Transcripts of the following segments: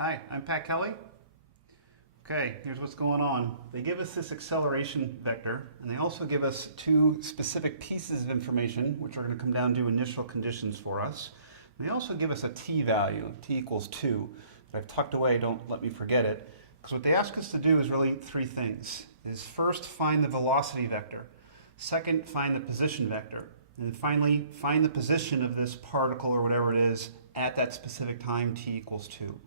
Hi, I'm Pat Kelly. Okay, here's what's going on. They give us this acceleration vector, and they also give us two specific pieces of information, which are going to come down to initial conditions for us. And they also give us a t value, t equals 2, that I've tucked away, don't let me forget it. Because what they ask us to do is really three things. Is first, find the velocity vector. Second, find the position vector. And then finally, find the position of this particle or whatever it is at that specific time t equals 2.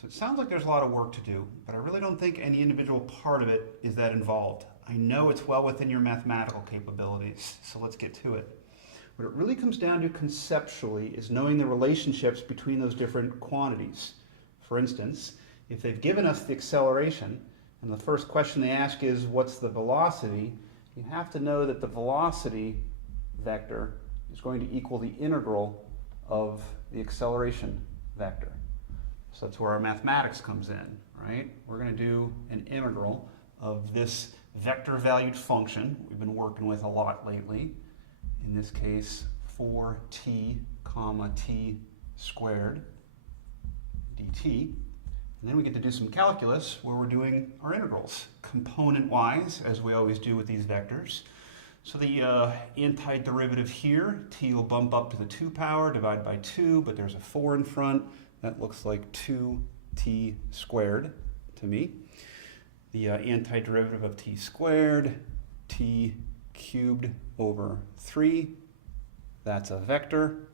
So it sounds like there's a lot of work to do, but I really don't think any individual part of it is that involved. I know it's well within your mathematical capabilities, so let's get to it. What it really comes down to conceptually is knowing the relationships between those different quantities. For instance, if they've given us the acceleration, and the first question they ask is, what's the velocity? You have to know that the velocity vector is going to equal the integral of the acceleration vector. So that's where our mathematics comes in, right? We're going to do an integral of this vector-valued function we've been working with a lot lately. In this case, 4t comma t squared dt. And then we get to do some calculus where we're doing our integrals, component-wise, as we always do with these vectors. So the antiderivative here, t will bump up to the 2 power, divide by 2, but there's a 4 in front. That looks like 2t squared to me. The antiderivative of t squared, t cubed over 3. That's a vector.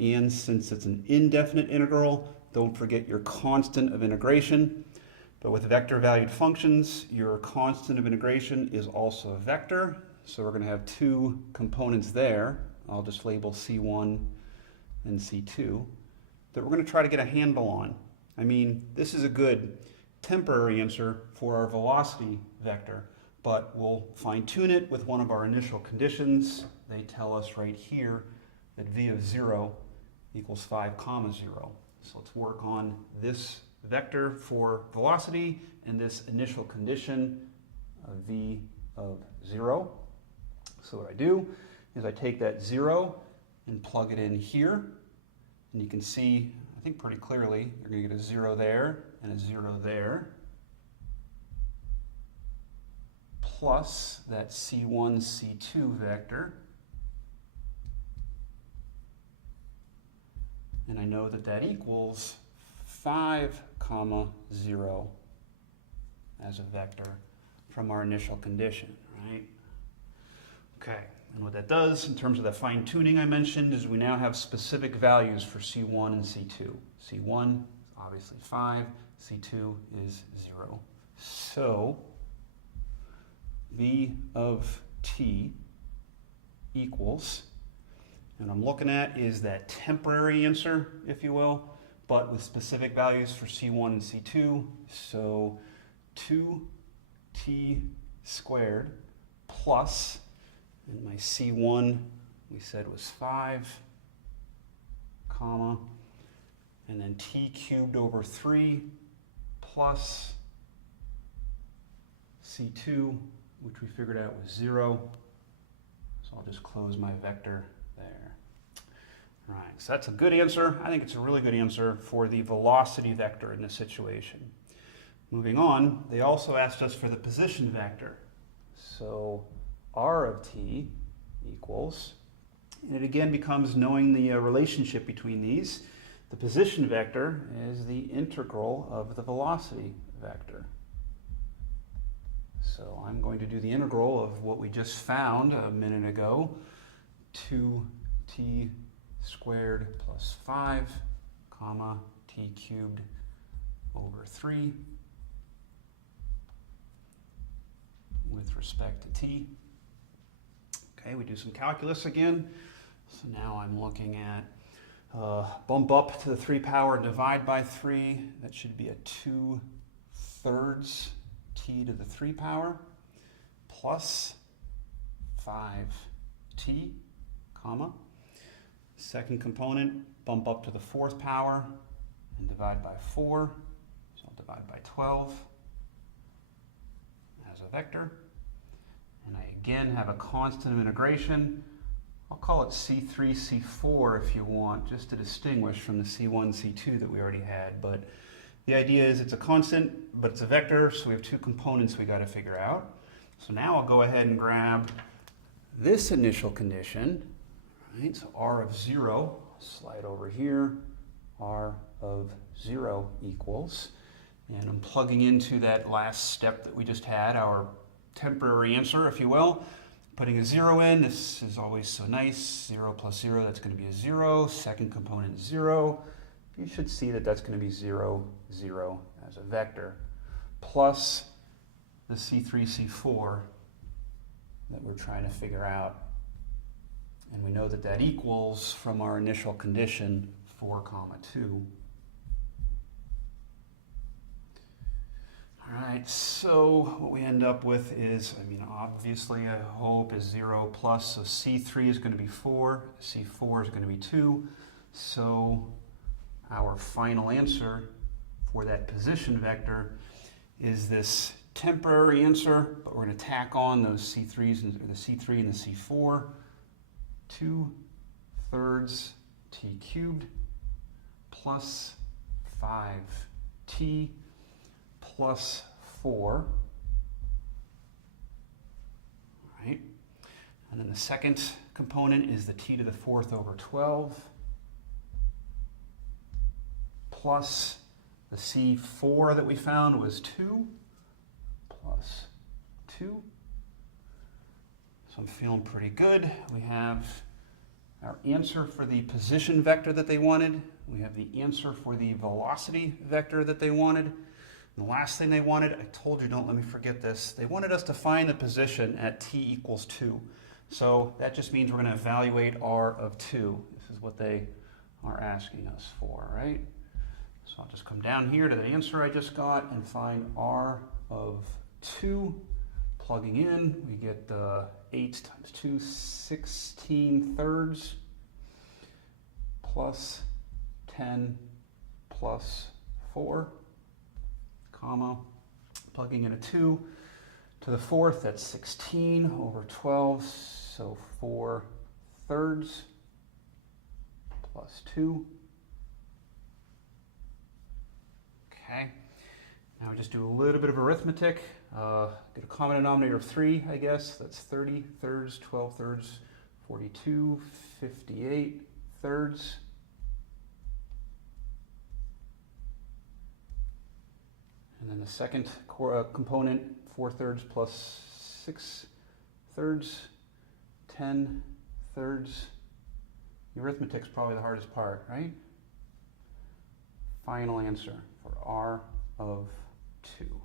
And since it's an indefinite integral, don't forget your constant of integration. But with vector-valued functions, your constant of integration is also a vector. So we're going to have two components there. I'll just label C1 and C2. That we're going to try to get a handle on. I mean, this is a good temporary answer for our velocity vector, but we'll fine-tune it with one of our initial conditions. They tell us right here that v of 0 equals 5 comma 0. So let's work on this vector for velocity and this initial condition of v of 0. So what I do is I take that 0 and plug it in here. And you can see, I think pretty clearly, you're going to get a 0 there and a 0 there, plus that C1, C2 vector. And I know that that equals 5 comma 0 as a vector from our initial condition, right? Okay. And what that does, in terms of the fine-tuning I mentioned, is we now have specific values for C1 and C2. C1 is obviously 5, C2 is 0. So, V of t equals, and I'm looking at is that temporary answer, if you will, but with specific values for C1 and C2. So, 2t squared plus, and my C1 we said was 5, comma, and then t cubed over 3 plus C2, which we figured out was 0. So I'll just close my vector there. All right, so that's a good answer. I think it's a really good answer for the velocity vector in this situation. Moving on, they also asked us for the position vector. So r of t equals, and it again becomes knowing the relationship between these. The position vector is the integral of the velocity vector. So I'm going to do the integral of what we just found a minute ago, 2t squared plus 5, comma, t cubed over 3 with respect to t. Okay, we do some calculus again. So now I'm looking at bump up to the 3 power, divide by 3. That should be a 2/3 t to the 3 power plus 5t, comma. Second component, bump up to the 4th power and divide by 4. So I'll divide by 12 as a vector. And I again have a constant of integration. I'll call it C3, C4 if you want, just to distinguish from the C1, C2 that we already had. But The idea is it's a constant, but it's a vector, so we have two components we got to figure out. So now I'll go ahead and grab this initial condition, right? So r of 0, slide over here, r of 0 equals, and I'm plugging into that last step that we just had, our temporary answer, if you will. Putting a 0 in, this is always so nice. 0 plus 0, that's going to be a 0. Second component, 0. You should see that that's going to be 0, 0 as a vector, plus the C3, C4 that we're trying to figure out. And we know that that equals from our initial condition 4, 2. All right, so what we end up with is, obviously I hope is 0 plus, so C3 is going to be 4, C4 is going to be 2, so our final answer for that position vector is this temporary answer, but we're going to tack on those C3s, or the C3 and the C4, 2/3 t cubed plus 5t plus 4, right? And then the second component is the t to the 4th over 12 plus the C4 that we found was 2 plus 2. So I'm feeling pretty good. We have our answer for the position vector that they wanted. We have the answer for the velocity vector that they wanted. And the last thing they wanted, I told you, don't let me forget this, they wanted us to find the position at t equals 2. So that just means we're going to evaluate r of 2. This is what they are asking us for, right? So I'll just come down here to the answer I just got and find r of 2. Plugging in, we get 8 times 2, 16/3 plus 10 plus 4, comma, plugging in a 2 to the 4th, that's 16 over 12, so 4/3 plus 2. Okay, now we just do a little bit of arithmetic. Get a common denominator of 3, I guess. That's 30/3, 12/3, 42, 58/3. And then the second component, 4/3 plus 6/3, 10/3. The arithmetic's probably the hardest part, right? Final answer for r of 2.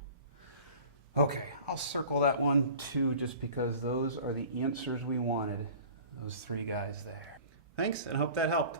Okay, I'll circle that one too, just because those are the answers we wanted, those 3 guys there. Thanks, and I hope that helped.